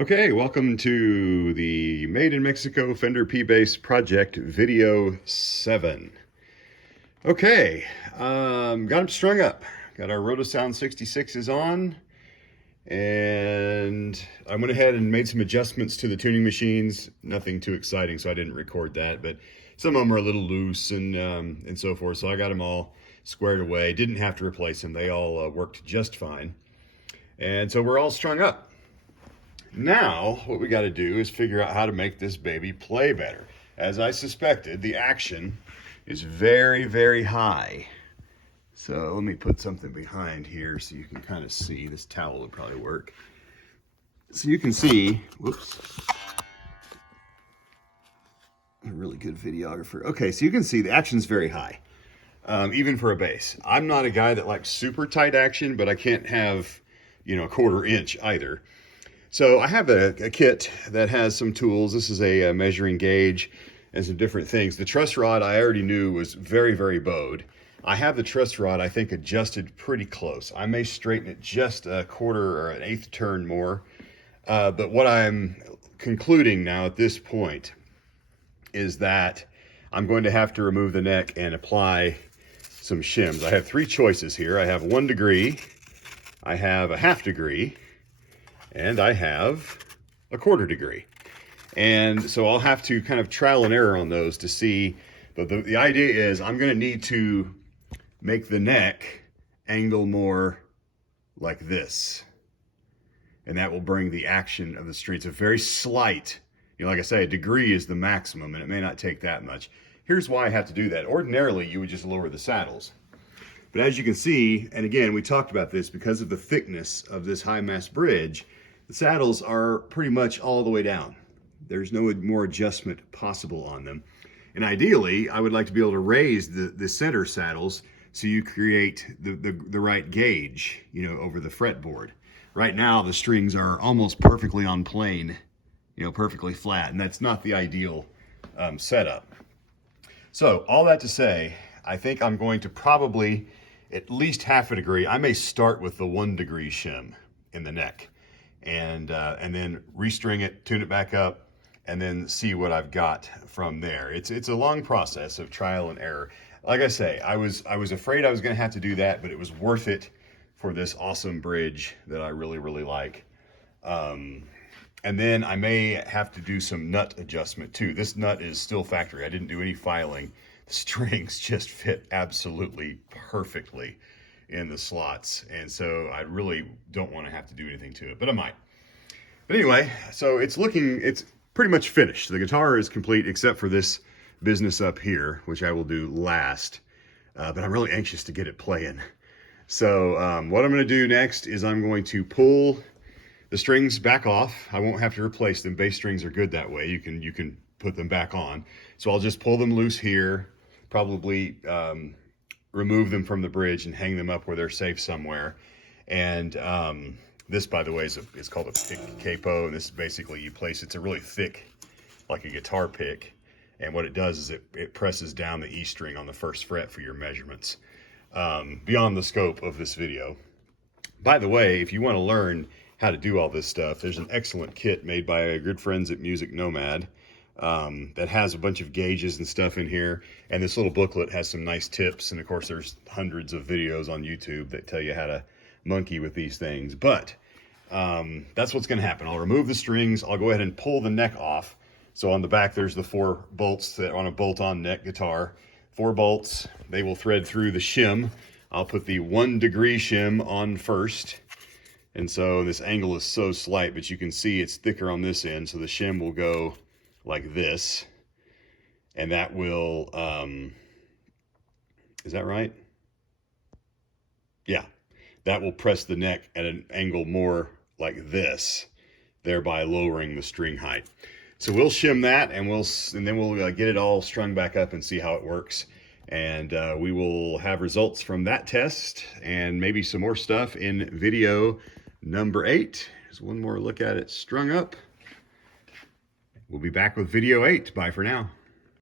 Okay, welcome to the Made in Mexico Fender P-Bass project video 7. Okay, got them strung up. Got our Rotosound 66s on, and I went ahead and made some adjustments to the tuning machines. Nothing too exciting, so I didn't record that, but some of them are a little loose and so forth. So I got them all squared away. Didn't have to replace them. They all worked just fine. And so we're all strung up. Now, what we got to do is figure out how to make this baby play better. As I suspected, the action is very, very high. So let me put something behind here so you can kind of see. This towel would probably work. So you can see, whoops, a really good videographer. Okay, so you can see the action's very high, even for a bass. I'm not a guy that likes super tight action, but I can't have, a 1/4 inch either. So I have a kit that has some tools. This is a measuring gauge and some different things. The truss rod I already knew was very, very bowed. I have the truss rod, I think, adjusted pretty close. I may straighten it just a 1/4 or an 1/8 turn more. But what I'm concluding now at this point is that I'm going to have to remove the neck and apply some shims. I have 3 choices here. I have 1 degree, I have a 1/2 degree, and I have a 1/4 degree. And so I'll have to kind of trial and error on those to see, but the idea is I'm going to need to make the neck angle more like this. And that will bring the action of the string. It's a very slight, like I say, a degree is the maximum, and it may not take that much. Here's why I have to do that. Ordinarily, you would just lower the saddles. But as you can see, and again, we talked about this, because of the thickness of this high mass bridge, the saddles are pretty much all the way down. There's no more adjustment possible on them. And ideally, I would like to be able to raise the center saddles so you create the right gauge, over the fretboard. Right now, the strings are almost perfectly on plane, perfectly flat, and that's not the ideal setup. So all that to say, I think I'm going to probably at least 1/2 degree. I may start with the 1 degree shim in the neck, and then restring it, tune it back up, and then see what I've got from there. It's a long process of trial and error. Like I say, I was afraid I was going to have to do that, but it was worth it for this awesome bridge that I really, really like. And then I may have to do some nut adjustment too. This nut is still factory. I didn't do any filing. The strings just fit absolutely perfectly in the slots, and so I really don't want to have to do anything to it, but I might. But anyway, so it's pretty much finished. The guitar is complete except for this business up here, which I will do last, but I'm really anxious to get it playing. So what I'm going to do next is I'm going to pull the strings back off. I won't have to replace them. Bass strings are good that way. You can put them back on. So I'll just pull them loose here, probably remove them from the bridge and hang them up where they're safe somewhere. And this, by the way, is called a pick capo. And this is basically, you place, it's a really thick, like a guitar pick. And what it does is it presses down the E string on the 1st fret for your measurements. Beyond the scope of this video. By the way, if you want to learn how to do all this stuff, there's an excellent kit made by our good friends at Music Nomad that has a bunch of gauges and stuff in here, and this little booklet has some nice tips, and of course there's hundreds of videos on YouTube that tell you how to monkey with these things. But that's what's going to happen. I'll remove the strings, I'll go ahead and pull the neck off. So on the back there's the 4 bolts that are on a bolt-on neck guitar. 4 bolts, they will thread through the shim. I'll put the 1 degree shim on first. And so this angle is so slight, but you can see it's thicker on this end, so the shim will go like this. And that will, is that right? Yeah, that will press the neck at an angle more like this, thereby lowering the string height. So we'll shim that, and then we'll get it all strung back up and see how it works. And we will have results from that test and maybe some more stuff in video number 8. There's one more look at it strung up. We'll be back with video 8. Bye for now.